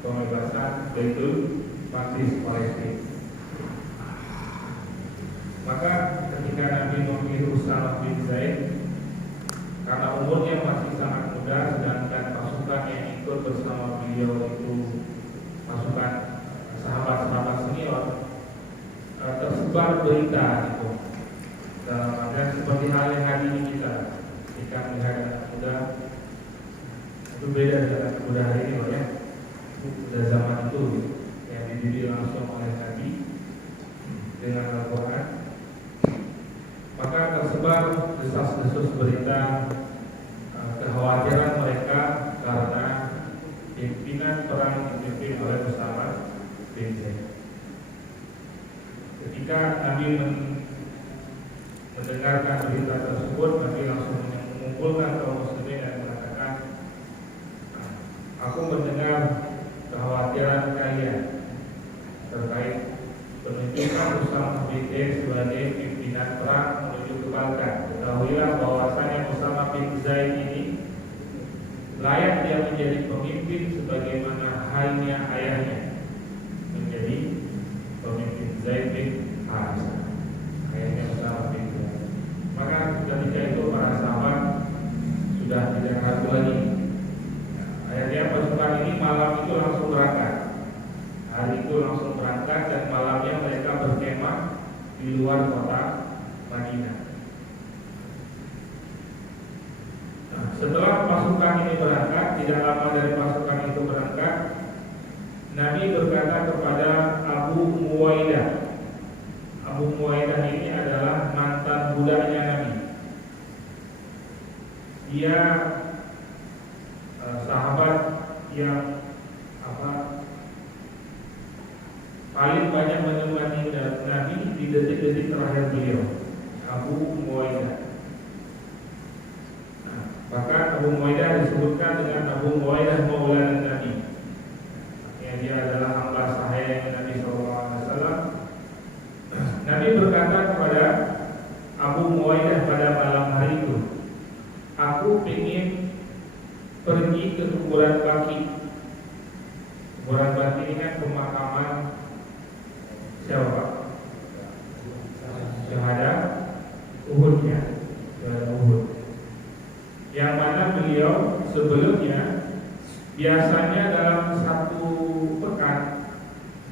pembebasan Baitul Maqdis Palestina. Maka ketika Nabi memilih Usamah bin Zaid, karena umurnya masih sangat muda, sedangkan pasukan yang ikut bersama beliau itu pasukan sahabat-sahabat senior, tersebar berita itu. Dalam artian seperti halnya hari ini kita, ketika melihat anak muda itu beda dengan anak muda hari ini, ya. Pada zaman itu yang dididik langsung oleh Nabi dengan Al-Quran, maka tersebar desas-desus berita kekhawatiran mereka karena pimpinan perang dipimpin oleh Usamah bin Zaid. Ketika Nabi mendengarkan berita tersebut, Nabi langsung mengumpulkan kaum muslimin dan mengatakan, aku mendengar kekhawatiran kalian terkait penunjukan Usamah bin Zaid sebagai pimpinan perang menuju ke Balkan. Ketahuilah bahwasanya Usamah bin Zaid ini layak dia menjadi pemimpin sebagaimana halnya ayahnya menjadi pemimpin, Zaid bin Harithah, ayahnya Usamah bin Zaid. Maka ketika itu para sahabat sudah tidak ragu lagi. Akhirnya pasukan ini malam itu langsung berangkat. Hari itu langsung berangkat dan malamnya mereka berkemah di luar kota Madinah. Setelah pasukan ini berangkat, tidak lama dari pasukan itu berangkat, Nabi berkata kepada Abu Muwaidah. Abu Muwaidah ini adalah mantan budaknya Nabi. Dia sahabat yang paling banyak menemani Nabi di detik-detik terakhir beliau, Abu Muwaidah. Bahkan Abu Muwaidah disebutkan dengan Abu Muwaidah Maulana Nabi. Dia adalah hamba sahaya Nabi SAW. Nabi berkata kepada Abu Muwaidah pada malam hari itu, aku ingin pergi ke kuburan Baqi. Kuburan Baqi ini kan pemakaman siapa? Syuhada Uhud, ya, Syuhada Uhud. Yang mana beliau sebelumnya biasanya dalam satu pekan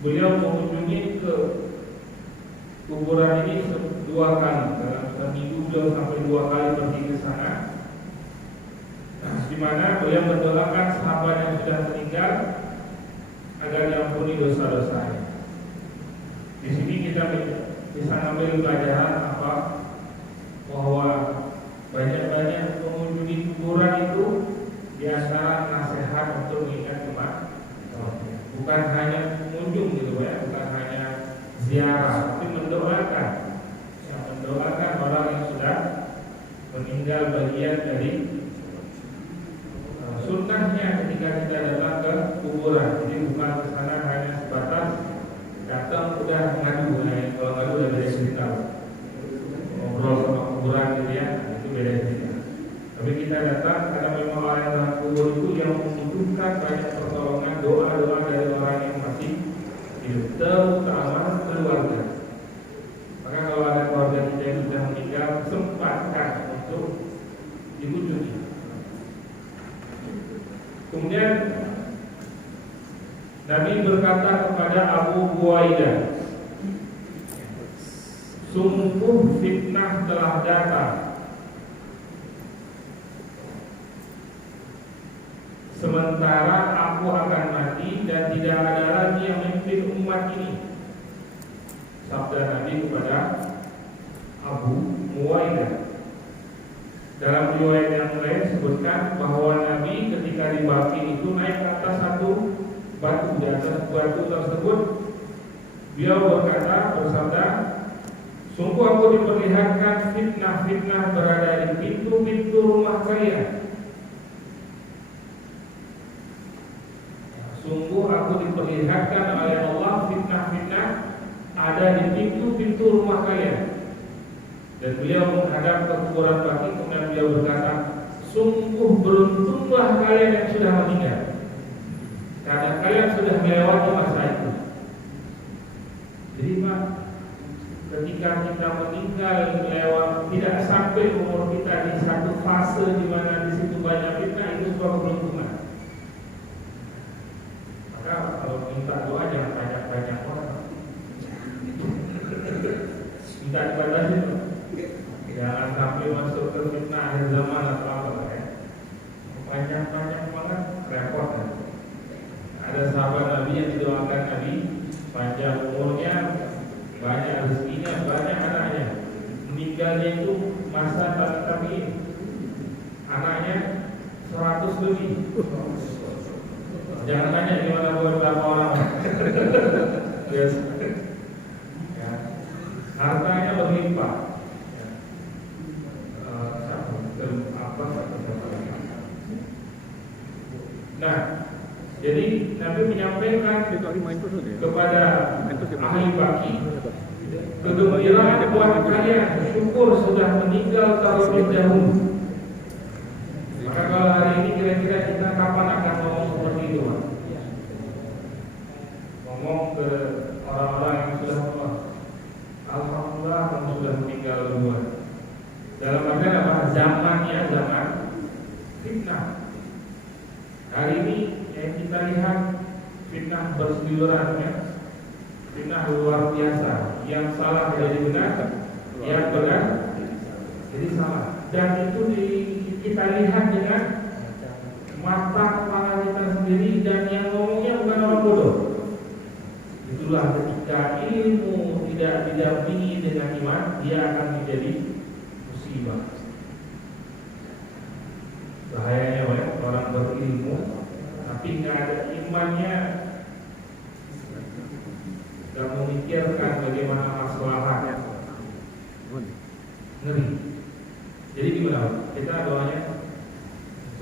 beliau mengunjungi ke kuburan ini 2 kali. Dalam seminggu beliau sampai 2 kali pergi ke sana, di mana beliau mendoakan sahabat yang sudah meninggal agar diampuni dosa-dosanya. Di sini kita bisa ambil pelajaran apa? Bahwa banyak-banyak mengunjungi kuburan itu di antara nasihat untuk mengingat kematian. Bukan hanya mengunjung gitu ya, bukan hanya ziarah, tapi mendoakan. Yang mendoakan orang yang sudah meninggal, bagian dari sunnahnya ketika kita datang ke kuburan. Jadi bukan ke sana hanya sebatas datang udah ngadu, ya. Kalau ngadu udah beda cerita, ngobrol sama kuburan gitu ya, itu beda cerita. Tapi kita datang karena memang orang yang dalam kubur itu yang membutuhkan banyak pertolongan, doa-doa dari orang yang masih hidup, terutama keluarga. Maka kalau ada keluarga kita yang sudah meninggal, sempatkan untuk dikunjungi. Kemudian Nabi berkata kepada Abu Muwaidah, sungguh fitnah telah datang, sementara aku akan mati dan tidak ada lagi yang memimpin umat ini. Sabda Nabi kepada Abu Muwaidah. Dalam riwayat yang lain disebutkan bahwa Nabi ketika di Baqi itu naik ke atas satu batu. Di atas batu tersebut beliau bersabda, sungguh aku diperlihatkan fitnah-fitnah berada di pintu-pintu rumah kalian. Sungguh aku diperlihatkan oleh Allah fitnah-fitnah ada di pintu-pintu rumah kalian. Dan beliau menghadap ke kuburan Baqi, kemudian beliau berkata, sungguh beruntunglah kalian yang sudah meninggal, karena kalian sudah melewati masa itu. Jadi Pak, ketika kita meninggal lewat tidak sampai umur kita di satu fase di mana di situ banyak fitnah, itu sebuah keberuntungan. Maka kalau minta doa jangan banyak-banyak orang. Minta dibatasi, jangan sampai masuk ke fitnah akhir zaman atau apa ya. Banyak-banyak banget repot ya. Ada sahabat Nabi yang didoakan Nabi panjang umurnya, banyak rezekinya, banyak anaknya. Meninggalnya itu masa tabi'in, anaknya 100 lebih. Jangan tanya gimana buat berapa orang. Yes. Ya. Hartanya berlimpah. Ya. Nah, jadi Nabi menyampaikan kepada ahli baki, kegembiraan buat kalian, syukur sudah meninggal terlebih dahulu. Maka kalau hari ini kira-kira kita kapan akan ngomong seperti itu, Pak? Ngomong ke orang-orang yang sudah tua, alhamdulillah kamu sudah meninggal duluan. Dalam artian apa? Zamannya zaman fitnah. Hari ini yang kita lihat fitnah berseliweran, ya. Fitnah luar biasa. Yang salah jadi benar, yang benar jadi salah. Dan itu kita lihat dengan mata kepala kita sendiri, dan yang ngomongnya bukan orang bodoh. Itulah ketika ilmu tidak didampingi dengan iman, dia akan menjadi musibah. Bahayanya banyak orang berilmu tapi nggak ada imannya, dan memikirkan bagaimana masalahnya, ngeri. Jadi gimana? Kita doanya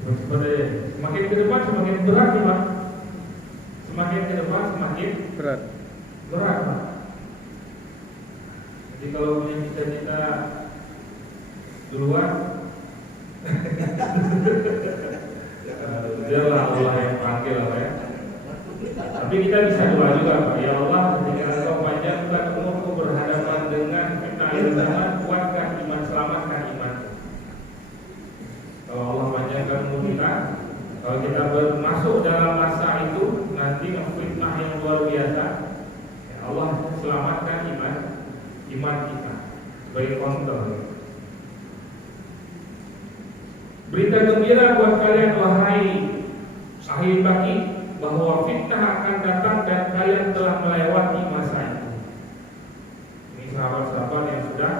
seperti semakin ke depan semakin berat nih Pak. Semakin ke depan semakin berat Pak. Jadi kalau punya cita-cita duluan, udahlah Allah yang panggil ya. Tapi kita bisa doa juga Pak. Ya Allah, ketika Engkau panjangkan umurku berhadapan dengan fitnah akhir zaman, kuatkan iman, selamatkan iman. Kalau Allah panjangkan umur kita, kalau kita masuk dalam masa itu nanti fitnah yang luar biasa, ya Allah selamatkan iman kita sebagai kontrol. Berita gembira buat kalian wahai ahli baki, bahwa fitnah akan datang dan kalian telah melewati masa itu. Ini sahabat-sahabat yang sudah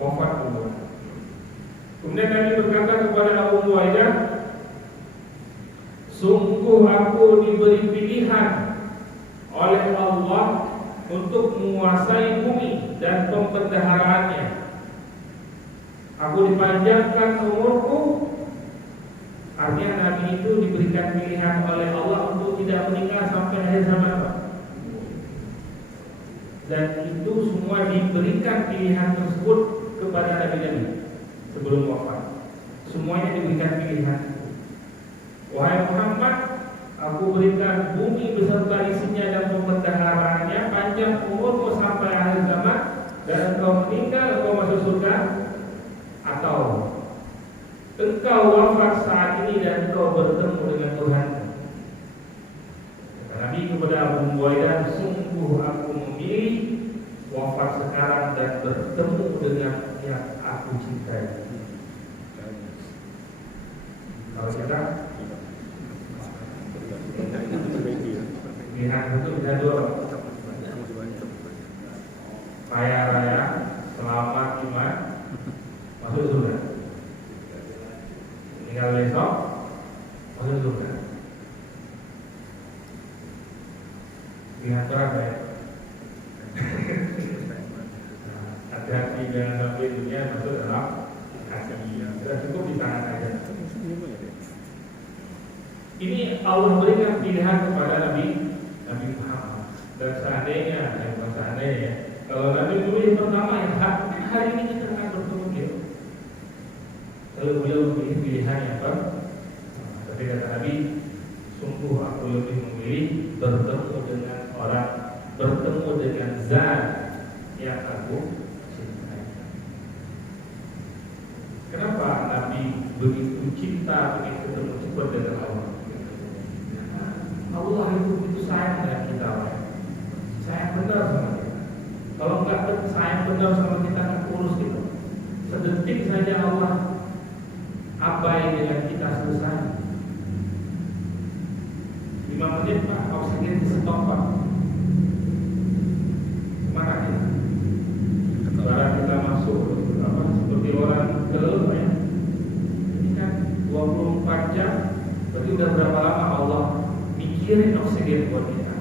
wafat duluan. Kemudian Nabi berkata kepada Abu Muwaidah, sungguh aku diberi pilihan oleh Allah untuk menguasai bumi dan pembendaharaannya. Aku dipanjangkan umurku. Artinya Nabi itu diberikan pilihan oleh Allah untuk tidak menikah sampai akhir zaman, Pak. Dan itu semua diberikan pilihan tersebut kepada Nabi-Nabi sebelum wafat. Semuanya diberikan pilihan. Wahai Muhammad, aku berikan bumi beserta isinya dan pembendaharaannya, panjang umurmu sampai akhir zaman, dan engkau meninggal, engkau masuk surga, atau engkau wafat saat ini dan engkau bertemu dengan Tuhan. Nabi kepada Abu Muwaidah, sungguh aku memilih wafat sekarang dan bertemu dengan yang aku cintai. Kalau kita pilihan itu bisa dua, kaya raya, selamat iman, masuk surga. Tinggal besok masuk surga. Lihat berat ya. Hati-hati jangan sampai dunia masuk dalam hati. Sudah cukup di tangan aja. Ini Allah berikan pilihan kepada Nabi Muhammad. Dan seandainya, bukan seandainya, kalau Nabi dulu yang pertama, hari ini kita akan bertemu dia. Kalau beliau memilih pilihan yang apa? Tapi kata Nabi, sungguh aku memilih bertemu dengan bertemu dengan zat yang aku cintai. Kenapa Nabi begitu cinta, begitu ketemu cepat dengan Allah? Allah itu begitu sayang dengan kita, sayang benar sama kita. Kalau enggak sayang benar sama kita, akan urus kita. Sedetik saja Allah abai dengan kita, selesai. 5 menit Pak, oksigen di stop Pak. Kemana kita? Barang kita masuk seperti orang kelelep ya. Ini kan 24 jam. Berarti udah berapa lama Allah mikirin oksigen buat kita.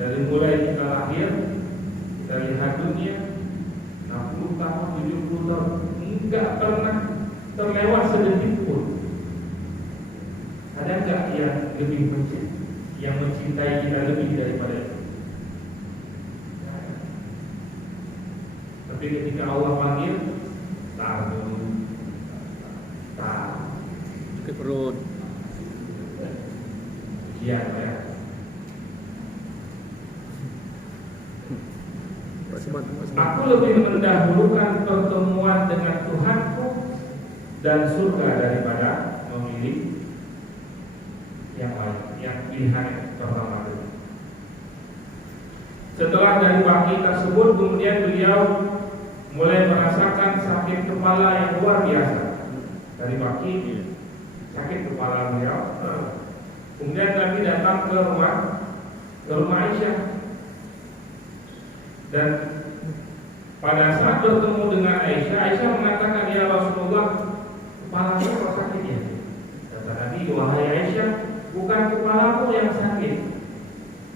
Dari mulai kita lahir, kita lihat dunia 60 tahun, 70 tahun, enggak pernah terlewat sedetik pun. Ada enggak yang mencintai kita lebih daripada itu? Tapi ketika Allah panggil, sakit perut. Iya ya. Aku lebih mendahulukan pertemuan dengan Tuhanku dan surga daripada memilih yang lain, yang pilihan pertama itu. Setelah dari baki tersebut, kemudian beliau mulai merasakan sakit kepala yang luar biasa. Dari baki sakit kepala beliau. Kemudian Nabi datang ke rumah Aisyah, dan pada saat bertemu dengan Aisyah mengatakan, ya Rasulullah, kepalaku kok sakit ya? Kata Nabi, wahai Aisyah, bukan kepalaku yang sakit,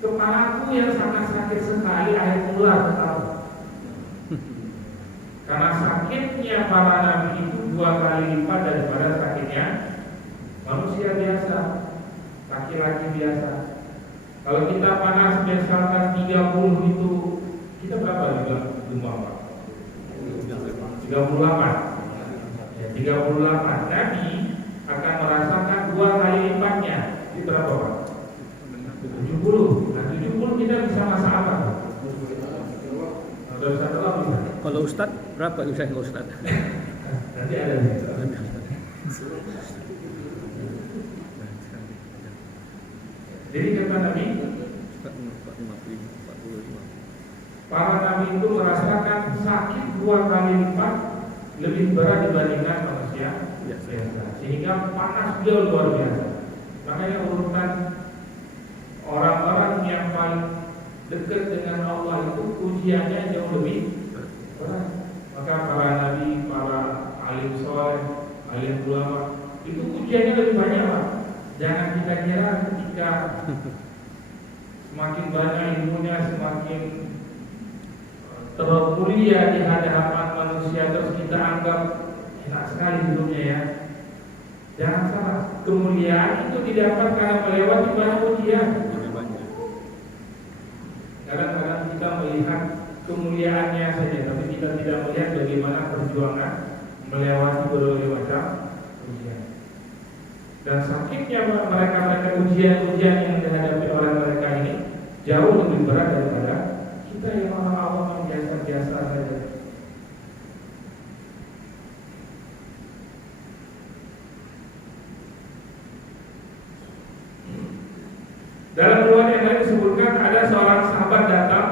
kepalaku yang sangat sakit sekali air ular ketahu. Karena sakitnya para nabi itu 2 kali lipat daripada sakitnya manusia biasa, laki-laki biasa. Kalau kita panas misalkan 30 itu, kita berapa jumlah Pak? 38. Ya, 38. Nabi akan merasakan 2 kali lipatnya. Itu berapa Pak? 70. Nah 70 kita bisa masak apa? Kalau bisa telur bisa. Kalau Ustaz berapa bisa kalau Ustaz? Nanti ada nih. Jadi kata Nabi, para nabi itu merasakan sakit 2 kali lipat lebih berat dibandingkan manusia biasa, sehingga panas beliau luar biasa. Makanya urutan orang-orang yang paling dekat dengan Allah itu ujiannya jauh lebih berat. Maka para nabi, para alim soleh, alim ulama itu ujiannya lebih banyak Pak. Jangan kita kira ketika semakin banyak ilmunya, semakin termulia di hadapan manusia, terus kita anggap enak sekali hidupnya ya. Jangan salah, kemuliaan itu didapat karena melewati banyak ujian. Kadang-kadang kita melihat kemuliaannya saja, tapi kita tidak melihat bagaimana perjuangan melewati berbagai macam ujian. Dan sakitnya mereka ujian-ujian yang dihadapi oleh mereka ini jauh lebih berat daripada kita yang orang awam yang biasa-biasa saja. Dalam riwayat yang lain disebutkan ada seorang sahabat datang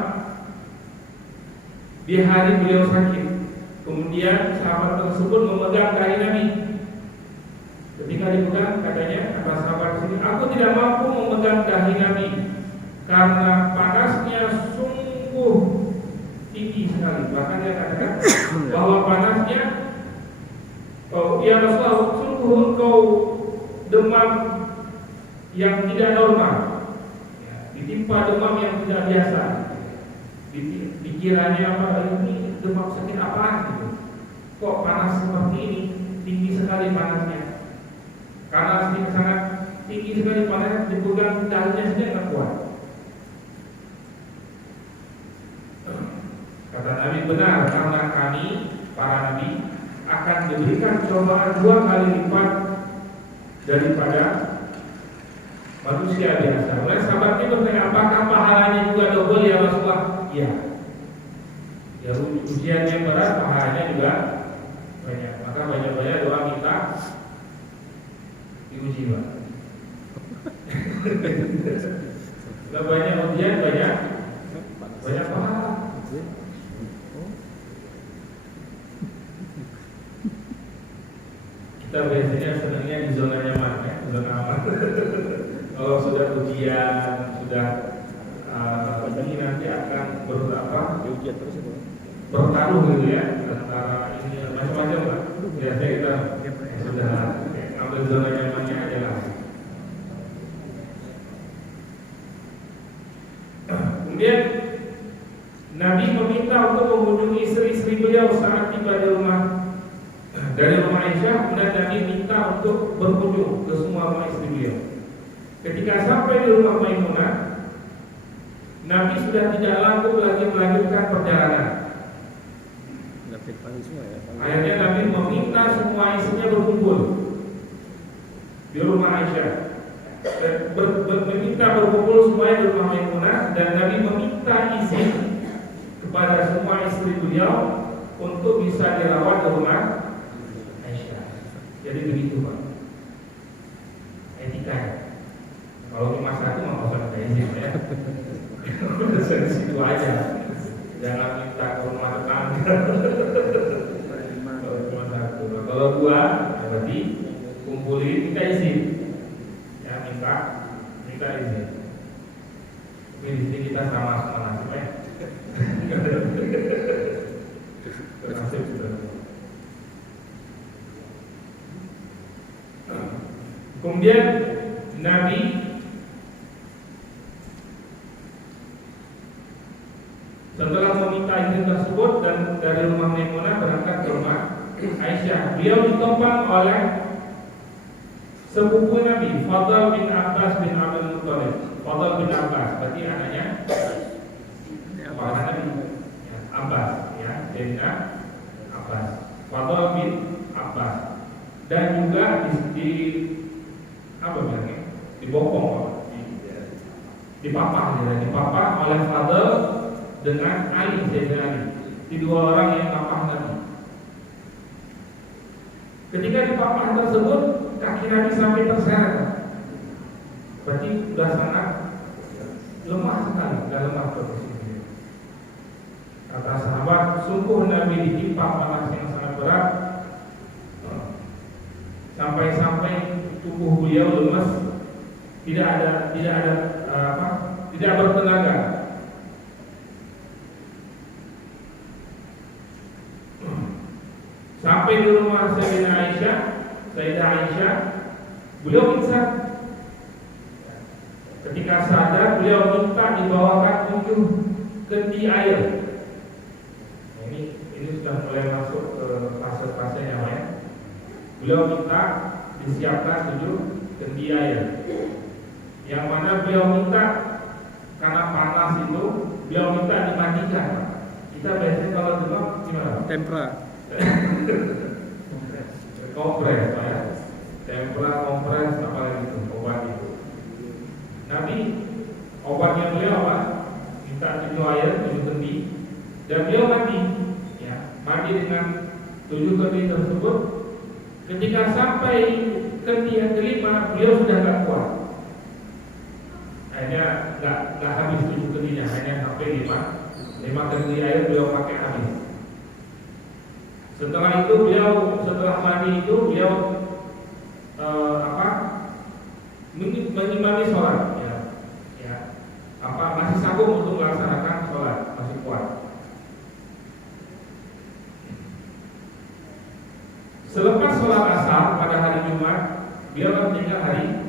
di hari beliau sakit. Kemudian sahabat tersebut memegang dahi Nabi. Ketika dipegang, katanya kata sahabat sini, aku tidak mampu memegang dahi Nabi karena panasnya sungguh tinggi sekali. Bahkan dia katakan bahwa panasnya, ya Rasulullah, sungguh engkau demam yang tidak normal, ditimpa demam yang tidak biasa. Pikirannya apa, ini demam sakit apaan gitu? Kok panas seperti ini, tinggi sekali panasnya. Karena sangat tinggi sekali panasnya, dipegang dahinya saja nggak kuat. Kata Nabi, benar, karena kami para nabi akan diberikan cobaan 2 kali lipat daripada manusia biasa. Oleh sahabat itu bertanya, apakah pahalanya juga double ya Rasulullah? Iya. Ya ujiannya berat, pahalanya juga banyak. Maka banyak-banyak doa kita diuji, Pak. Kalau banyak ujian, banyak pahala. Kita biasanya senangnya di zona nyaman, ya, zona aman. Kalau sudah ujian, sudah ini nanti akan Ujian terus itu. bertaruh gitu ya, antara ini macam-macam lah. Biasanya kita sudah ambil zona nyamannya aja lah. Kemudian Nabi meminta untuk mengunjungi istri-istri beliau saat tiba di rumah Aisyah. Kemudian Nabi minta untuk berkunjung ke semua rumah istri beliau. Ketika sampai di rumah Maimunah, Nabi sudah tidak lagi melanjutkan perjalanan. Akhirnya Nabi meminta semua istrinya berkumpul di rumah Aisyah. Meminta berkumpul semuanya di rumah Maimunah, dan Nabi meminta izin kepada semua istri beliau untuk bisa dirawat di rumah Aisyah. Jadi begitu, Pak, etika. Kalau cuma satu mah usah ada izin ya. Di situ aja. Jangan minta ke rumah tetangga. Kalau cuma satu. Kalau dua, ya berarti kumpulin, minta izin. Ya, minta izin. Tapi di sini kita sama nasib ya. Nasib sudah. Kemudian Nabi setelah meminta izin tersebut dan dari rumah Maimunah berangkat ke rumah Aisyah. Beliau ditopang oleh sepupu Nabi, Fadl bin Abbas bin Abdul Muttalib. Fadl bin Abbas berarti anaknya Nabi ya, Abbas ya, Sayyidina Abbas. Fadl bin Abbas. Dan juga di apa bilangnya? Dibopong, dipapah oleh Fadl dengan Ali, Sayyidina Ali. Di dua orang yang papah Nabi. Ketika dipapah tersebut, kaki Nabi sampai terseret. Berarti sudah sangat lemah sekali, sudah lemah posisinya. Kata sahabat, sungguh Nabi ditimpa panas yang sangat berat, sampai-sampai tubuh beliau lemas, tidak bertenaga. Sampai di rumah Sayyidah Aisyah, beliau pingsan. Ketika sadar, beliau minta dibawakan 7 kendi air. Ini sudah mulai masuk ke fase-fase yang lain. Beliau minta disiapkan 7 kendi air. Yang mana beliau minta, karena panas itu, beliau minta dimandikan. Kita biasanya kalau dulu gimana? Tempra. Kompres, Pak ya. Tempra, kompres, apa lagi itu? Obat itu. Nabi obatnya beliau apa? Minta 7 air, 7 kendi, dan beliau mandi. Ya, mandi dengan 7 kendi tersebut. Ketika sampai kendi yang kelima, beliau sudah tak kuat. Hanya nggak habis 7 kendinya, hanya sampai 5 kendi air beliau pakai habis. Setelah itu setelah mandi itu beliau mengimami sholat, masih sanggup untuk melaksanakan sholat, masih kuat. Selepas sholat asar pada hari Jumat, beliau meninggal hari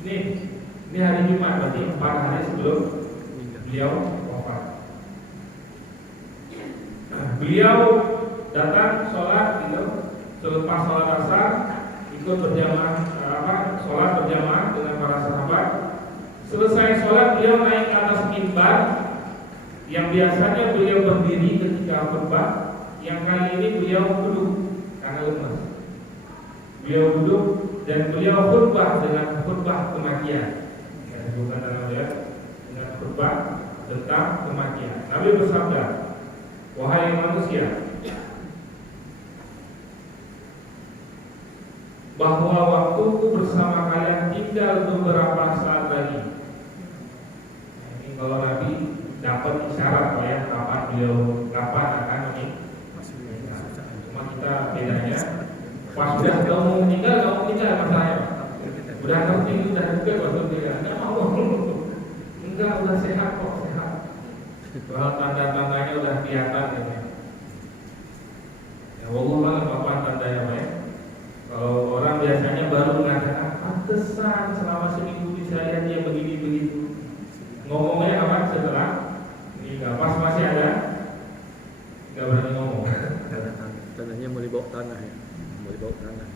ini hari Jumat, berarti 4 hari sebelum beliau wafat. Beliau datang sholat gitu, selepas sholat asar ikut berjamaah sholat berjamaah dengan para sahabat. Selesai sholat beliau naik ke atas mimbar yang biasanya beliau berdiri ketika khutbah. Yang kali ini beliau duduk karena lemas. Beliau duduk dan beliau khutbah dengan dengan khutbah kematian. Bukan dalam ayat dengan khutbah tentang kematian. Nabi bersabda, wahai manusia, bahwa waktuku bersama kalian tinggal beberapa saat lagi. Ini kalau Nabi dapat isyarat ya kapan akan ini. Cuma kita bedanya pas sudah kamu meninggal masalahnya. Udah ngerti, udah juga waktu dia nggak mau. Enggak, udah sehat kok, sehat. Kalau tanda-tandanya udah kelihatan ini. Ya Allah apa tandanya ya? Kalau orang biasanya baru mengatakan pantesan selama seminggu bisa lihat dia begini begitu. Ngomongnya apa setelah ini nggak pas masih ada, nggak berani ngomong. Tanahnya mau dibawa tanah ya, mau dibawa tanah.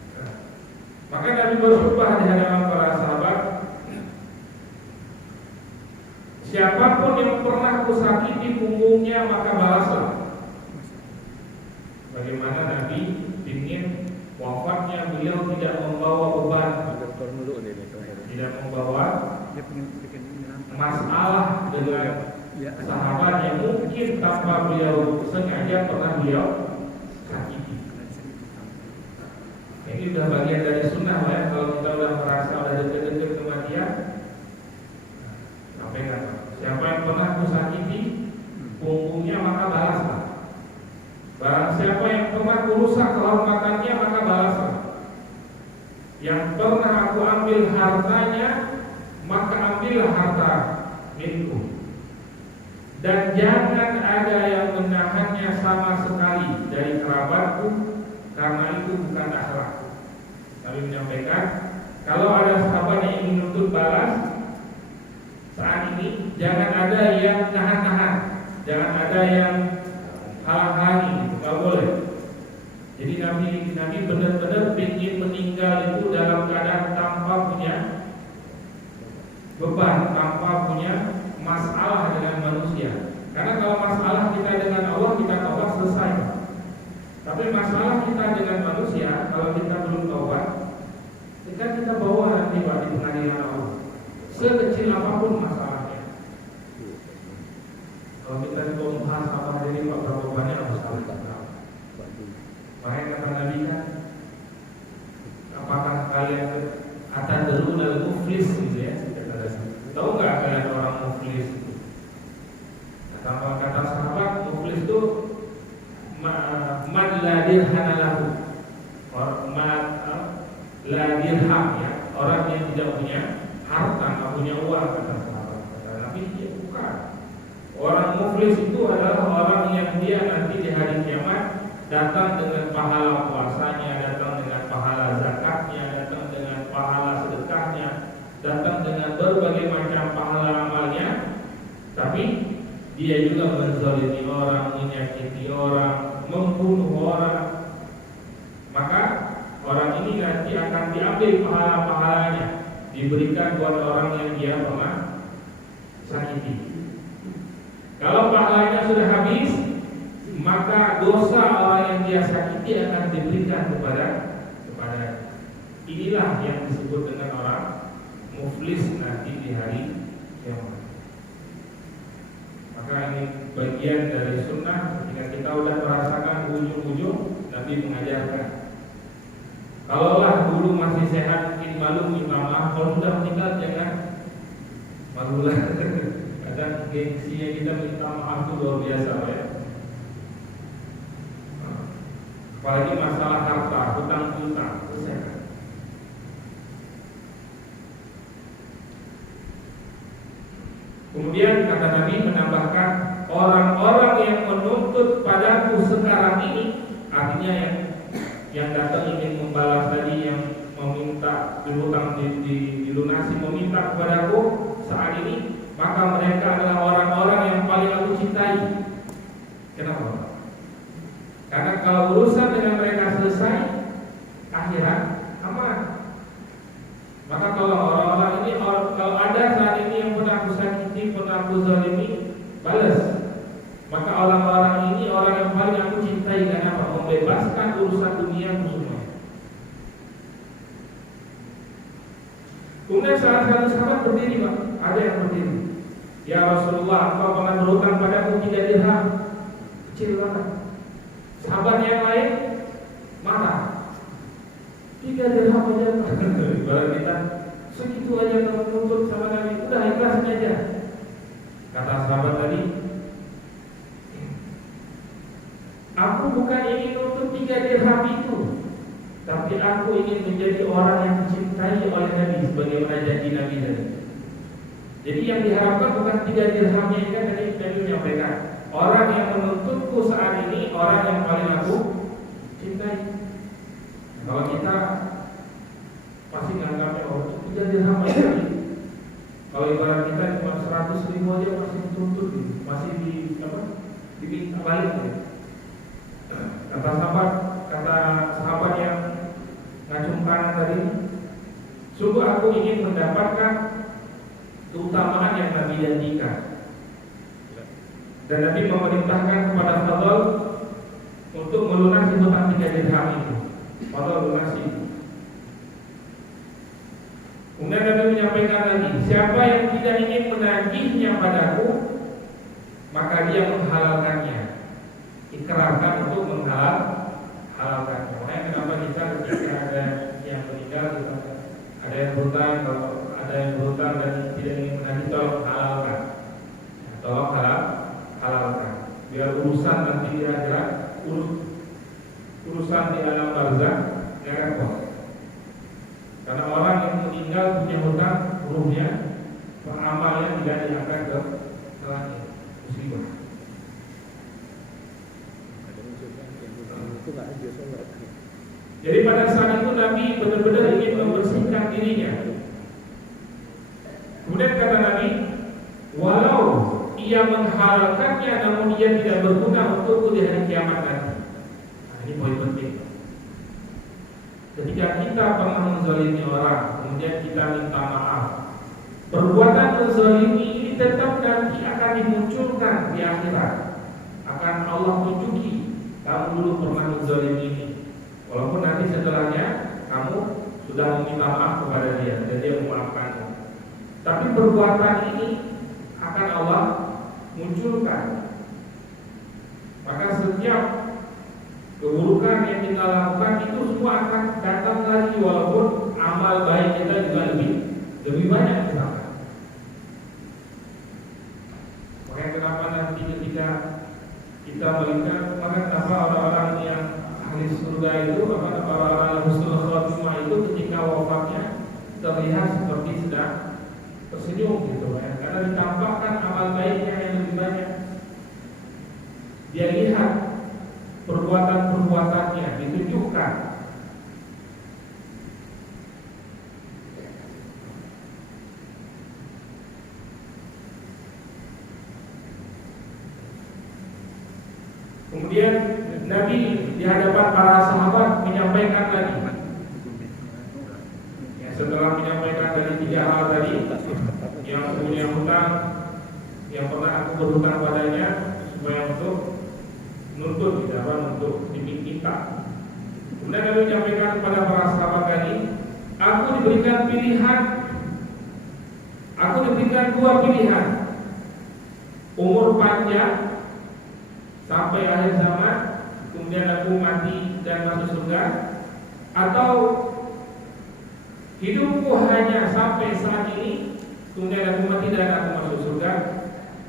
Maka Nabi berkhutbah di hadapan para sahabat, siapapun yang pernah kusakiti punggungnya maka balaslah. Bagaimana Nabi ingin wafatnya beliau tidak membawa beban, tidak membawa masalah dengan sahabat yang mungkin tanpa beliau sengaja pernah beliau sakiti. Ini sudah bagian dari sunnah ya. Kalau kita sudah merasa sudah dekat-dekat kematian, sampaikan, siapa yang pernah kusakiti punggungnya maka balaslah. Barang siapa yang pernah kurusak kehormatannya maka balaslah. Yang pernah aku ambil hartanya maka ambillah harta milikku. Dan jangan ada yang menahannya sama sekali dari kerabatku, karena itu bukan akhlakku. Nabi menyampaikan, kalau ada sahabat yang ingin menuntut balas saat ini, jangan ada yang nahan-nahan, jangan ada yang halang-halangi, nggak boleh. Jadi Nabi benar-benar ingin meninggal itu dalam keadaan tanpa punya beban, tanpa punya masalah dengan manusia. Karena kalau masalah kita dengan Allah kita taubat selesai. Tapi masalah kita dengan manusia, kalau kita belum taubat, kita bawa nanti Pak di pengadilan Allah. Sekecil apapun masalahnya. Kalau kita membahas apa hari Pak berapa banyak masalah. Makanya kata Nabi kan, apakah kalian atadrun al-muflis gitu ya? Tahu nggak kalian orang muflis? Kata sahabat, muflis itu man la dirham lahu, la dirham ya, orang yang tidak punya harta, nggak punya uang, kata sahabat. Kata Nabi, ya bukan. Orang muflis itu adalah orang yang dia nanti di hari kiamat datang dengan pahala puasanya, datang dengan pahala zakatnya, datang dengan pahala sedekahnya, datang dengan berbagai macam pahala amalnya, tapi dia juga menzalimi orang, menyakiti orang, membunuh orang. Maka orang ini nanti akan diambil pahala-pahalanya, diberikan buat orang yang dia pernah sakiti. Kalau pahalanya sudah habis, maka dosa orang yang dia sakiti akan diberikan kepada inilah yang disebut dengan orang muflis nanti di hari kiamat. Maka ini bagian dari sunnah. Ketika kita sudah merasakan ujung-ujung, Nabi mengajarkan, kalaulah dulu masih sehat mungkin malu minta maaf, kalau sudah meninggal jangan malulah. Kadang gengsinya kita minta maaf itu luar biasa ya. Apalagi masalah harta, hutang-hutang, kesehatan. Kemudian kata Nabi menambahkan, orang-orang yang menuntut padaku sekarang ini, artinya yang datang ingin membalas tadi, yang meminta hutang dilunasi, meminta kepadaku saat ini, maka mereka adalah orang-orang yang paling aku cintai. Kenapa? Karena kalau urusan dengan mereka selesai, akhirat aman. Maka kalau orang-orang ini, kalau ada saat ini yang pernah aku sakiti, pernah aku zalimi, balas. Maka orang-orang ini orang yang paling aku cintai. Karena apa? Membebaskan urusan dunia semua. salah satu sahabat berdiri, Pak. Ada yang berdiri. Ya Rasulullah, engkau pernah berhutang padaku 3 dirham. Kecil banget. Sahabat yang lain marah. 3 dirham aja. Ibarat kita segitu aja kalau nuntut sama Nabi, udah ikhlasin aja. Kata sahabat tadi, aku bukan ingin nuntut 3 dirham itu, tapi aku ingin menjadi orang yang dicintai oleh Nabi sebagaimana janji Nabi tadi. Jadi yang diharapkan bukan 3 dirhamnya ini kan tadi Nabi menyampaikan, orang yang menuntutku saat ini orang yang paling aku cintai. Kalau kita pasti nganggapnya 3 dirham aja. Kalau ibarat kita cuma 100 ribu aja masih dituntut gitu, masih diminta balik gitu. Kata sahabat yang ngacung tangan tadi, sungguh aku ingin mendapatkan keutamaan yang Nabi janjikan. Dan Nabi memerintahkan kepada Fadl untuk melunasi hutang 3 dirham itu. Fadl lunasi. Kemudian Nabi menyampaikan lagi, siapa yang tidak ingin menagihnya padaku, maka dia menghalalkannya. Ikrarkan untuk menghalalkannya. Makanya kenapa kita ketika ada yang meninggal, ada yang berhutang, kalau ada yang berhutang dan tidak ingin menagih, tolong halalkan. Tolong halalkan. Biar urusan nanti di akhirat, urusan di alam barzakh nggak repot. Karena orang yang meninggal punya hutang, ruhnya, amalnya tidak diangkat ke langit. Musibah. Jadi pada saat itu Nabi benar-benar ingin membersihkan dirinya. Kemudian kata Nabi, walau ia menghalalkannya, namun ia tidak berguna untukku di hari kiamat nanti. Nah, ini poin penting. Ketika kita pernah menzalimi orang, kemudian kita minta maaf, perbuatan menzalimi ini tetap nanti akan dimunculkan di akhirat. Akan Allah tunjuki, kamu dulu pernah menzalimi ini. Walaupun nanti setelahnya kamu sudah meminta maaf kepada dia dan dia memaafkanmu, tapi perbuatan ini akan Allah munculkan. Maka setiap keburukan yang kita lakukan itu semua akan datang lagi, walaupun amal baik kita juga lebih banyak misalkan. Makanya kenapa nanti ketika kita melihat, maka kenapa orang-orang yang ahli surga itu, orang-orang yang husnul khotimah itu ketika wafatnya terlihat seperti sedang tersenyum gitu ya, karena ditampakkan amal baiknya yang lebih banyak. Dia lihat perbuatan-perbuatannya ditunjukkan. Kemudian Nabi di hadapan para sahabat menyampaikan tadi, ya, setelah menyampaikan tadi 3 hal tadi, yang punya hutang, yang pernah aku berhutang padanya, supaya untuk nuntut, untuk diminta. Kemudian Nabi menyampaikan kepada para sahabat tadi, aku diberikan pilihan, aku diberikan 2 pilihan, umur panjang sampai akhir zaman, kemudian aku mati dan masuk surga, atau hidupku hanya sampai saat ini, kemudian aku mati dan aku masuk surga,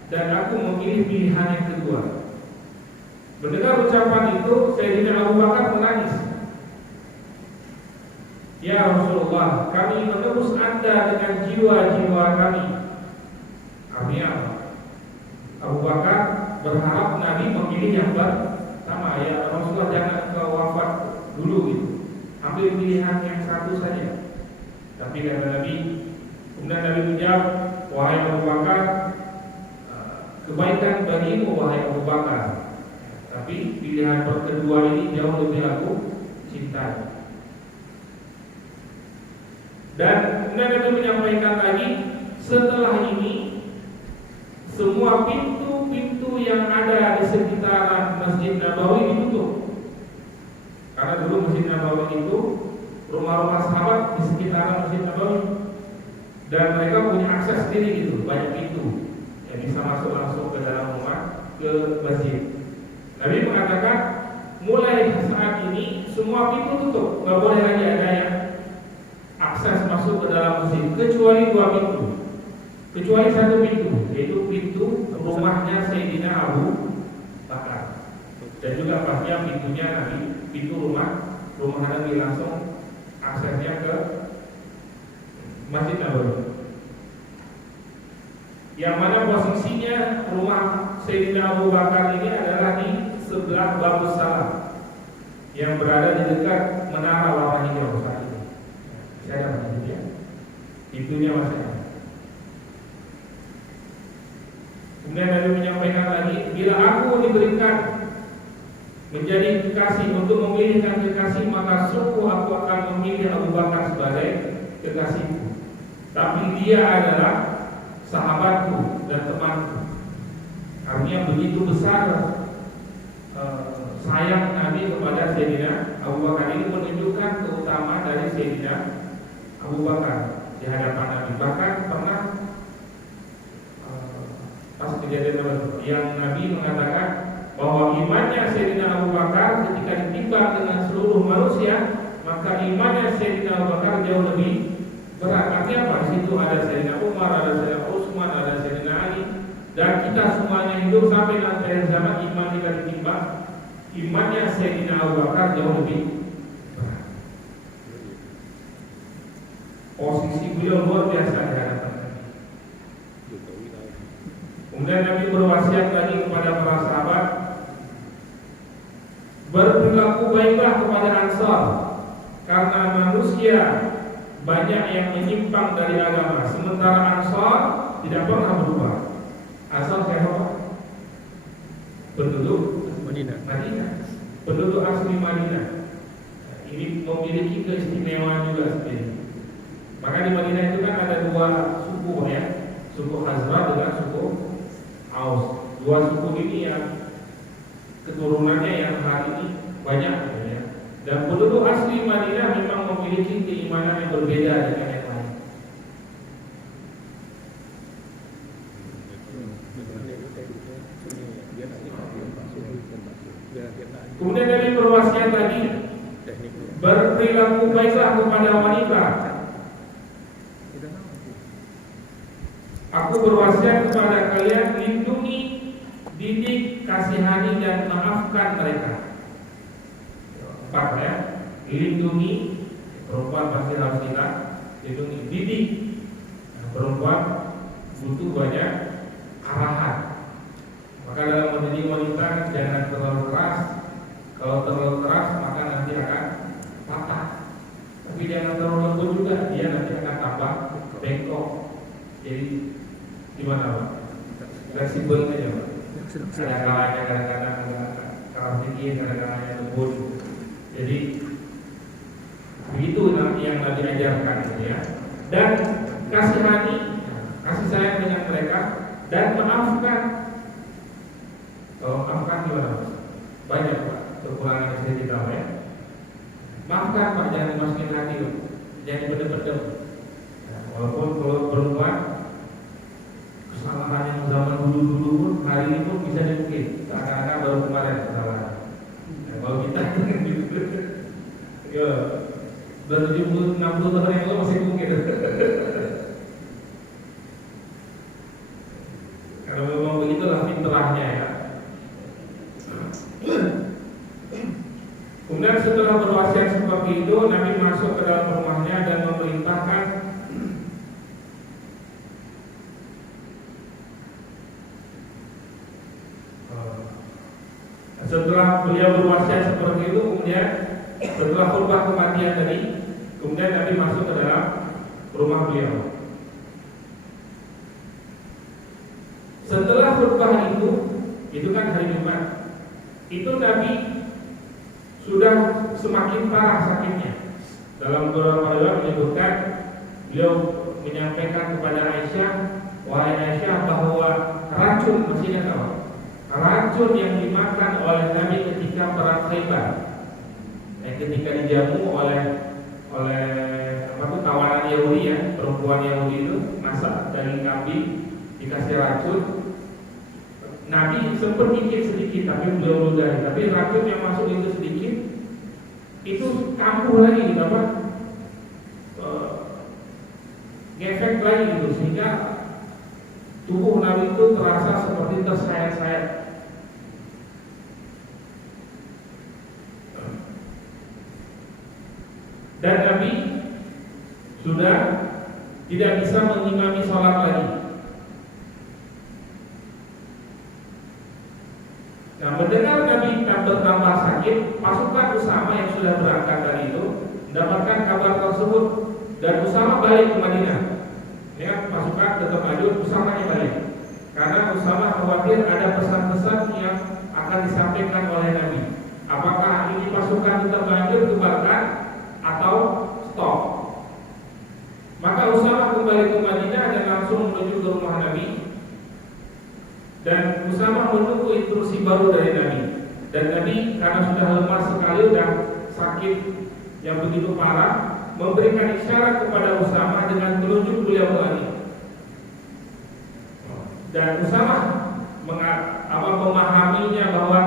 dan aku memilih pilihan yang kedua. Mendengar ucapan itu, Sayyidina Abu Bakar menangis. Ya Rasulullah, kami menebus Anda dengan jiwa-jiwa kami. Artinya apa? Abu Bakar berharap Nabi memilih yang pertama. Ya Rasulullah, jangan ke wafat dulu gitu, ambil pilihan yang satu saja. Tapi kata Nabi, kemudian Nabi menjawab, wahai Abu Bakar, kebaikan bagimu wahai Abu Bakar, tapi pilihan kedua ini jauh lebih aku cintai. Dan kemudian Nabi menyampaikan lagi, setelah ini semua pintu-pintu yang ada di sekitaran Masjid Nabawi ditutup. Karena dulu Masjid Nabawi itu rumah-rumah sahabat di sekitaran Masjid Nabawi. dan mereka punya akses sendiri gitu, banyak pintu yang bisa masuk langsung ke dalam rumah, ke masjid. Nabi mengatakan mulai saat ini semua pintu tutup, nggak boleh lagi ada yang akses masuk ke dalam masjid kecuali 2 pintu, kecuali 1 pintu, yaitu pintu rumahnya Sayyidina Abu Bakar, dan juga pastinya pintunya Nabi, pintu rumah Nabi langsung aksesnya ke Masjid Nabawi, yang mana posisinya rumah Sayyidina Abu Bakar ini adalah di sebelah Babus Salam yang berada di dekat Menara Warna Hijau saat ini. Saya dapat ya, pintunya masih ada. Kemudian Nabi menyampaikan lagi, bila aku diberikan menjadi kekasih untuk memilihkan kekasih, maka suku aku akan memilih Abu Bakar sebagai kekasihku. Tapi dia adalah sahabatku dan temanku. Artinya begitu besar sayang Nabi kepada Sayyidina Abu Bakar. Ini menunjukkan keutamaan dari Sayyidina Abu Bakar di hadapan Nabi. Bahkan pernah pas kejadian yang Nabi mengatakan bahwa imannya Sayyidina Abu Bakar ketika ditimbang dengan seluruh manusia, maka imannya Sayyidina Abu Bakar jauh lebih berat. Artinya apa? Di situ ada Sayyidina Umar, ada Sayyidina Utsman, ada Sayyidina Ali, dan kita semuanya hidup sampai nanti akhir zaman, iman kita ditimbang, imannya Sayyidina Abu Bakar jauh lebih berat. Posisi beliau luar biasa di hadapan Nabi. Kemudian Nabi berwasiat lagi kepada para sahabat, berperilaku baiklah kepada Ansar, karena manusia banyak yang menyimpang dari agama, sementara Ansar tidak pernah berubah. Ansar siapa? Penduduk Madinah, penduduk asli Madinah. Ini memiliki keistimewaan juga sendiri. Maka di Madinah itu kan ada 2 suku ya, suku Khazraj dengan suku Aus. 2 suku ini yang keturunannya yang hari ini banyak ya. Dan penduduk asli Madinah memang memiliki keimanan yang berbeda dengan yang lain. Kemudian Nabi berwasiat lagi, berperilaku baiklah kepada wanita. Aku berwasiat kepada kalian, lindungi, didik, kasihani, dan maafkan mereka. 4 ya, lindungi, perempuan pasti harus kita lindungi. Didik, perempuan butuh banyak arahan. Maka dalam mendidik wanita jangan terlalu keras. Kalau terlalu keras maka nanti akan patah. Tapi jangan terlalu lembut juga, dia nanti akan tambah bengkok. Jadi gimana Pak? Fleksibel aja Pak. Ada kalanya kadang-kadang keras dikit, kadang-kadang lembut. Jadi begitu yang Nabi ajarkan ya. Dan kasihani, kasih sayang dengan mereka, dan maafkan. Kalau maafkan gimana? Banyak Pak kekurangan yang saya tahu ya. Maafkan Pak, jangan dimasukin hati loh, jangan bedem-bedem. Walaupun kalau perempuan kesalahan yang zaman dulu pun hari ini pun bisa dimungkin. Seakan-akan baru kemarin kesalahan. Kalau kita ya 70-60 tahun yang lalu masih mungkin. Kalau memang begitulah fitrahnya ya. Kemudian setelah berwasiat seperti itu, Nabi masuk ke dalam rumahnya dan memerintahkan setelah beliau berwasiat seperti itu, kemudian setelah khutbah kematian tadi, kemudian Nabi masuk ke dalam rumah beliau. Setelah khutbah itu kan hari Jumat, itu Nabi sudah semakin parah sakitnya. Dalam beberapa riwayat menyebutkan beliau menyampaikan kepada Aisyah, wahai Aisyah, bahwa racun, masih ingat apa? Racun yang dimakan oleh Nabi ketika perang Khaibar, ketika dijamu oleh tawanan Yahudi ya, perempuan Yahudi itu masak daging kambing dikasih racun. Nabi sempat gigit sedikit tapi belum ludah. Tapi racun yang masuk itu sedikit, itu kambuh lagi gitu apa? Ngefek lagi gitu sehingga tubuh Nabi itu terasa seperti tersayat-sayat. Dan Nabi sudah tidak bisa mengimami sholat lagi. Nah, mendengar Nabi bertambah sakit, pasukan Usama yang sudah berangkat tadi itu mendapatkan kabar tersebut dan Usama balik ke Madinah. Ya, pasukan tetap maju, Usamanya balik. Karena Usama khawatir ada pesan-pesan yang akan disampaikan oleh Nabi. Apakah ini pasukan tetap lanjut ke Baghdad atau stop? Maka Usama kembali ke Madinah dan langsung menuju ke rumah Nabi. Dan Usama menunggu instruksi baru dari Nabi. Dan Nabi karena sudah lemah sekali, sudah sakit yang begitu parah, memberikan isyarat kepada Usama dengan telunjuk beliau lagi. Dan Usama memahaminya bahwa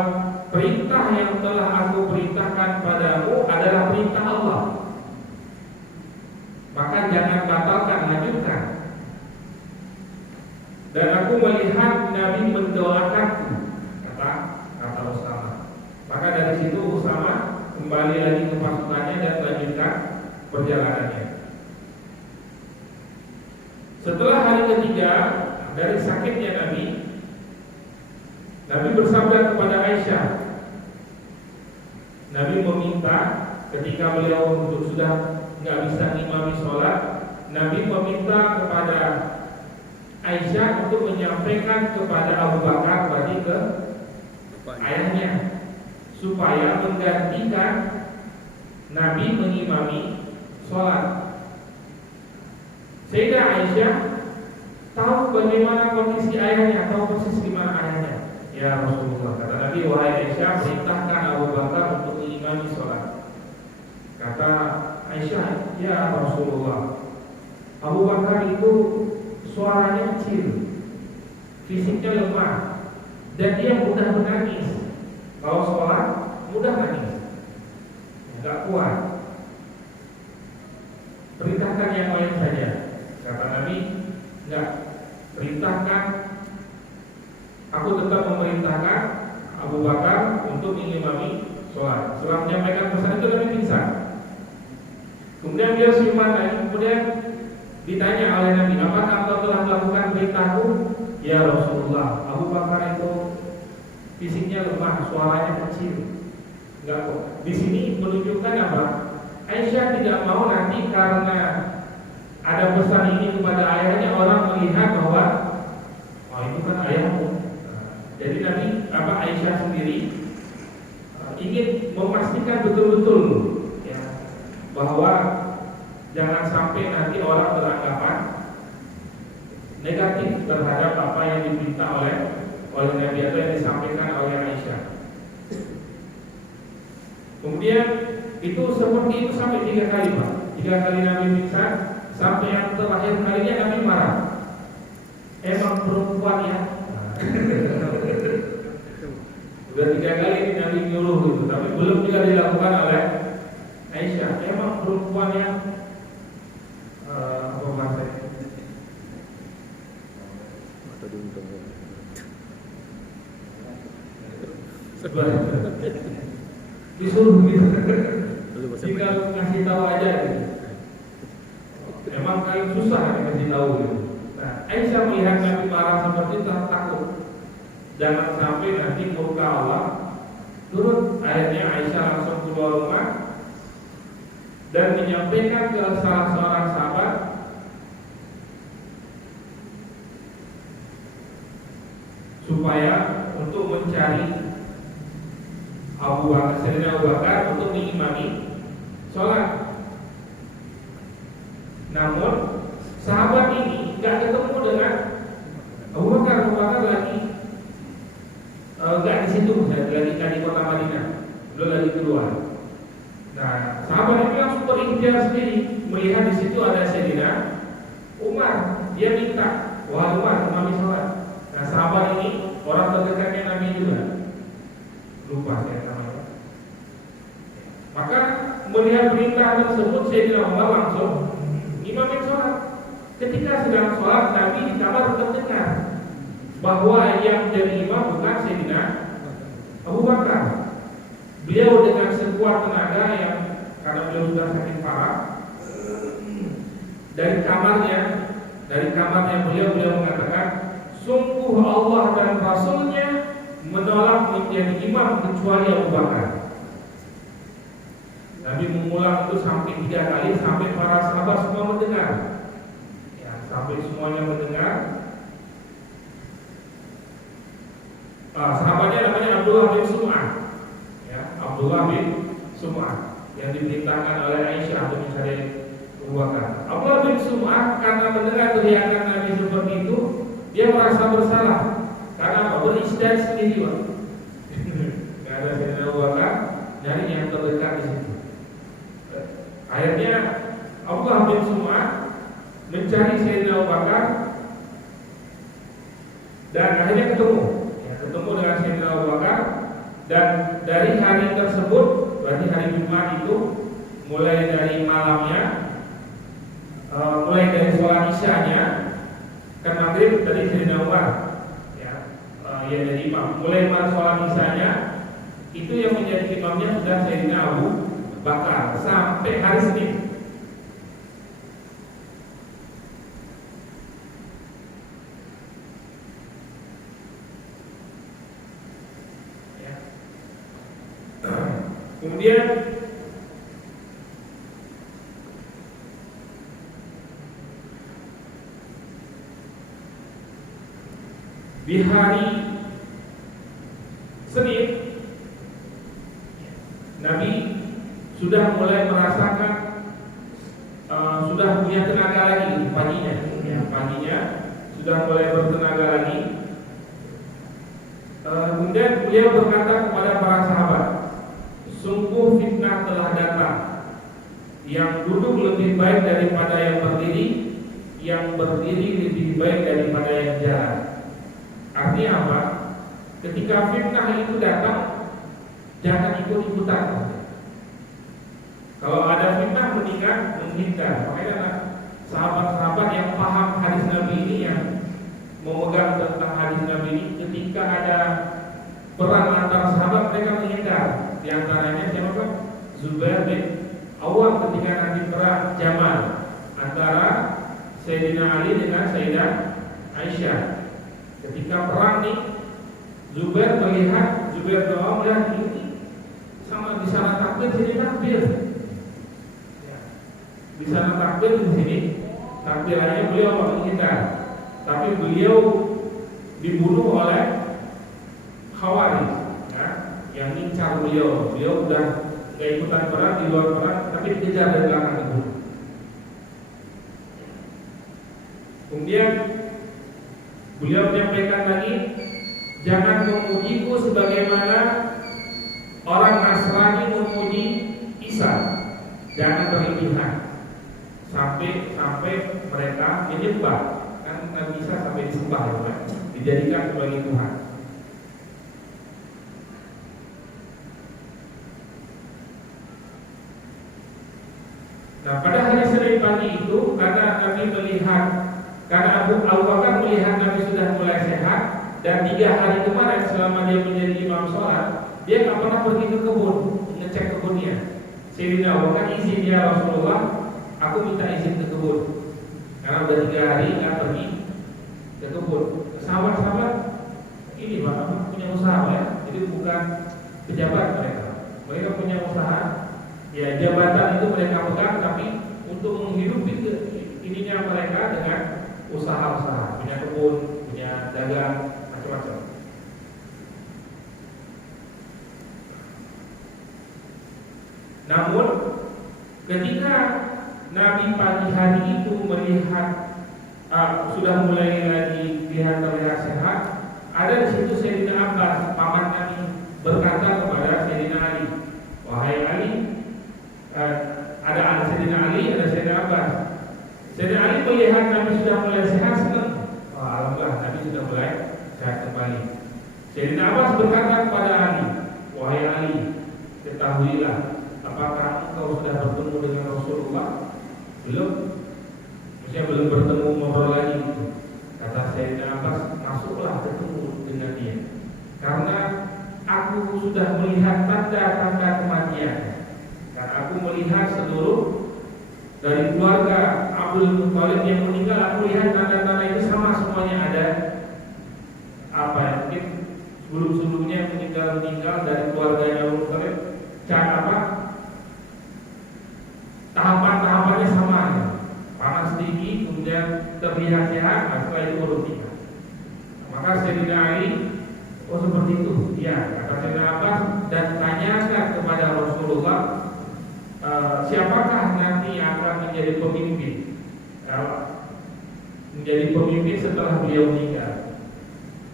perintah yang telah aku perintahkan padamu adalah perintah Allah. Maka jangan batalkan, lanjutkan. Dan aku melihat Nabi mendoakanku, kata Usama. Maka dari situ Usama kembali lagi ke pasukannya dan lanjutkan perjalanannya. Setelah hari ketiga dari sakitnya Nabi bersabda kepada Aisyah. Nabi meminta ketika beliau sudah nggak bisa ngimami sholat, Nabi meminta kepada Aisyah untuk menyampaikan kepada Abu Bakar, berarti ke ayahnya, supaya menggantikan Nabi mengimami sholat. Sayyidah Aisyah tahu bagaimana kondisi ayahnya, tahu persis di mana ayahnya. Ya Rasulullah, kata Nabi, wahai Aisyah, perintahkan Abu Bakar untuk mengimami sholat. Kata Aisyah, ya Rasulullah, Abu Bakar itu suaranya kecil, fisiknya lemah, dan dia mudah menangis. Kalau sholat mudah nangis, nggak kuat. Perintahkan yang lain saja. Kata Nabi, enggak, perintahkan. Aku tetap memerintahkan Abu Bakar untuk mengimami sholat. Setelah menyampaikan pesan itu Nabi pingsan. Kemudian dia siuman lagi. Kemudian ditanya oleh Nabi, apakah engkau telah melakukan perintahku? Ya Rasulullah, Abu Bakar itu fisiknya lemah, suaranya kecil. Enggak kok. Di sini menunjukkan apa? Aisyah tidak mau nanti karena ada pesan ini kepada ayahnya orang melihat bahwa itu kan ayahmu. Jadi Nabi Aisyah sendiri ingin memastikan betul-betul ya, bahwa jangan sampai nanti orang beranggapan negatif terhadap apa yang diminta oleh Nabi atau yang disampaikan oleh Aisyah. Kemudian itu seperti itu sampai 3 kali Pak. 3 kali Nabi pingsan, sampai yang terakhir kalinya Nabi marah. Emang perempuan ya. Udah 3 kali ini Nabi nyuruh gitu, tapi belum juga dilakukan oleh Aisyah. Emang perempuan yang apa bahasanya? Mata diuntung. Disuruh gitu. Tinggal ngasih tahu aja gitu. Emang kalian susah dikasih tahu gitu. Nah, Aisyah melihat Nabi marah seperti itu takut. Jangan sampai nanti murka Allah turun. Akhirnya Aisyah langsung keluar rumah dan menyampaikan ke salah seorang sahabat supaya untuk mencari Sayyidina Abu Bakar untuk mengimami sholat. Namun sahabat ini nggak ketemu dengan Abu Bakar. Abu Bakar lagi nggak di situ, lagi di kota Madinah, belum lagi keluar. Nah, sahabat ini langsung berikhtiar sendiri melihat di situ ada Sayyidina Umar. Dia minta, wahai Umar, imami sholat. Nah, sahabat ini orang terdekatnya Nabi juga. Lupa saya namanya. Maka melihat perintah tersebut, Sayyidina Umar langsung imamin sholat. Ketika sedang sholat, Nabi di kamar terdengar bahwa yang jadi imam bukan Sayyidina Abu Bakar. Beliau dengan sekuat tenaga yang karena beliau sudah sakit parah, dari kamarnya beliau mengatakan, sungguh Allah dan Rasulnya menolak menjadi imam kecuali Abu Bakar. Nabi mengulang itu sampai 3 kali sampai para sahabat semua mendengar. Ya, sampai semuanya mendengar. Sahabatnya namanya Abdullah bin Sum'ah. Ya, Abdullah bin Sum'ah yang diperintahkan oleh Aisyah untuk mencari Abu Bakar. Abdullah bin Sum'ah karena mendengar teriakan Nabi seperti itu, dia merasa bersalah. Karena berishtihad sendiri, Pak. Gak ada Sayyidina Abu Bakar, dari yang terdekat di situ. Akhirnya Abdullah bin Sum'ah mencari Sayyidina Abu Bakar dan akhirnya ketemu dengan Sayyidina Abu Bakar. Dan dari hari tersebut, berarti hari Jumat itu, mulai dari malamnya, mulai dari sholat isyanya kan maghrib tadi Sayyidina Umar yang jadi imam. Mulai sholat isyanya itu yang menjadi imamnya sudah Sayyidina Abu Bakar sampai hari Senin. Kemudian di hari Senin Nabi sudah mulai merasakan sudah punya tenaga lagi paginya. Paginya sudah mulai bertenaga lagi. Kemudian beliau berkata kepada para sahabat, sungguh fitnah telah datang. Yang duduk lebih baik daripada yang berdiri, yang berdiri lebih baik daripada yang jalan. Artinya apa? Ketika fitnah itu datang, jangan ikut-ikutan. Kalau ada fitnah mendingan menghindar. Makanya sahabat-sahabat yang paham hadis Nabi ini, yang memegang tentang hadis Nabi ini, ketika ada perang antara sahabat mereka menghindar. Di antaranya siapa? Zubair bin Awam ketika nanti perang Jamal antara Sayyidina Ali dengan Sayyidah Aisyah. Ketika perang nih, Zubair bin Awam melihat ini sama di sana takbir, sini takbir. Di sana takbir, di sini takbir. Hanya beliau menghindar. Tapi beliau dibunuh oleh Khawarij yang ngincar beliau. Beliau udah gak ikutan perang, di luar perang, tapi dikejar dari belakang itu. Kemudian beliau menyampaikan lagi, jangan memujiku sebagaimana orang Nasrani memuji Isa. Jangan berlebihan sampai mereka menyembah. Kan Nabi Isa sampai disembah, ya, dijadikan sebagai Tuhan. Nah, pada hari Senin pagi itu, karena Nabi melihat, karena Abu Bakar melihat Nabi sudah mulai sehat, dan 3 hari kemarin selama dia menjadi imam sholat, dia nggak pernah pergi ke kebun ngecek kebunnya. Sayyidina Abu Bakar izin, ya Rasulullah, aku minta izin ke kebun, karena udah 3 hari nggak pergi ke kebun. Sahabat-sahabat ini Pak punya usaha ya, jadi bukan pejabat mereka punya usaha. Ya, jabatan itu mereka pegang, tapi untuk menghidupi ininya mereka dengan usaha-usaha, punya kebun, punya dagang, macam-macam. Namun ketika Nabi pagi hari itu melihat sudah mulai lagi terlihat sehat, ada di situ Sayyidina Abbas, paman Nabi, berkata kepada Sayyidina Ali, wahai Ali, ada Sayyidina Ali, ada Sayyidina Abbas. Ali. Sayyidina Abbas berkata kepada Ali, wahai Ali, ketahuilah, apakah engkau sudah bertemu dengan Rasulullah? Belum. Maksudnya belum bertemu, ngobrol lagi gitu. Kata Sayyidina Abbas, masuklah ketemu dengan dia, karena aku sudah melihat tanda-tanda kematian. Karena aku melihat seluruh dari keluarga Abdul Muthalib yang meninggal, aku lihat tanda-tanda itu sama semuanya ada. Apa ya, mungkin sebelum-sebelumnya meninggal dari keluarganya Abdul Muthalib, cara apa? Tahapan-tahapannya sama ya. Panas tinggi, kemudian terlihat sehat, setelah itu baru tinggal. Maka Sayyidina Ali, oh seperti itu, ya, kata Sayyidina Abbas, dan tanyakan kepada Rasulullah, siapakah nanti yang akan menjadi pemimpin, setelah beliau meninggal.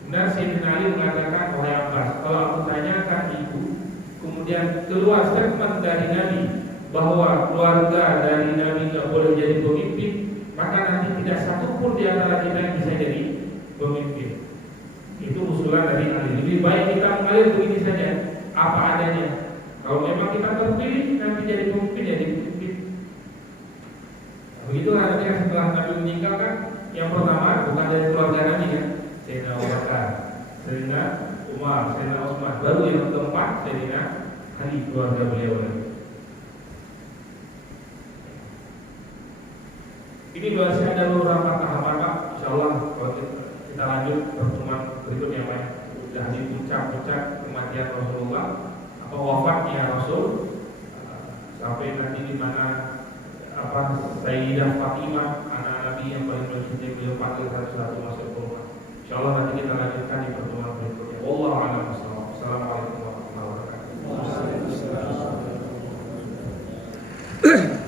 Kemudian Sayyidina Ali mengatakan, wahai Abbas, kalau aku tanyakan itu, kemudian keluar statement dari Nabi bahwa keluarga dari Nabi tidak boleh jadi pemimpin, maka nanti tidak satu pun di antara kita yang bisa jadi pemimpin. Itu usulan dari Ali. Lebih baik kita mengalir begini saja, apa adanya. Kalau memang kita terpilih nanti jadi pemimpin, jadi pemimpin. Nah, begitu nanti setelah Nabi meninggal kan, yang pertama bukan dari keluarga Nabi kan, Sayyidina Abu Bakar, Sayyidina Umar, Sayyidina Utsman, baru yang keempat Sayyidina Ali, keluarga beliau. Ini masih ada beberapa tahapan Pak. Insyaallah kalau kita lanjut pertemuan berikutnya Pak. Sudah di puncak-puncak kematian Rasulullah atau wafatnya Rasul, sampai nanti di mana Sayyidah Fatimah, anak Nabi yang paling mencintai beliau, panggil satu masuk ke rumah. Insyaallah nanti kita lanjutkan di pertemuan berikutnya. Wallahu a'lam bishawab. Assalamualaikum warahmatullahi wabarakatuh.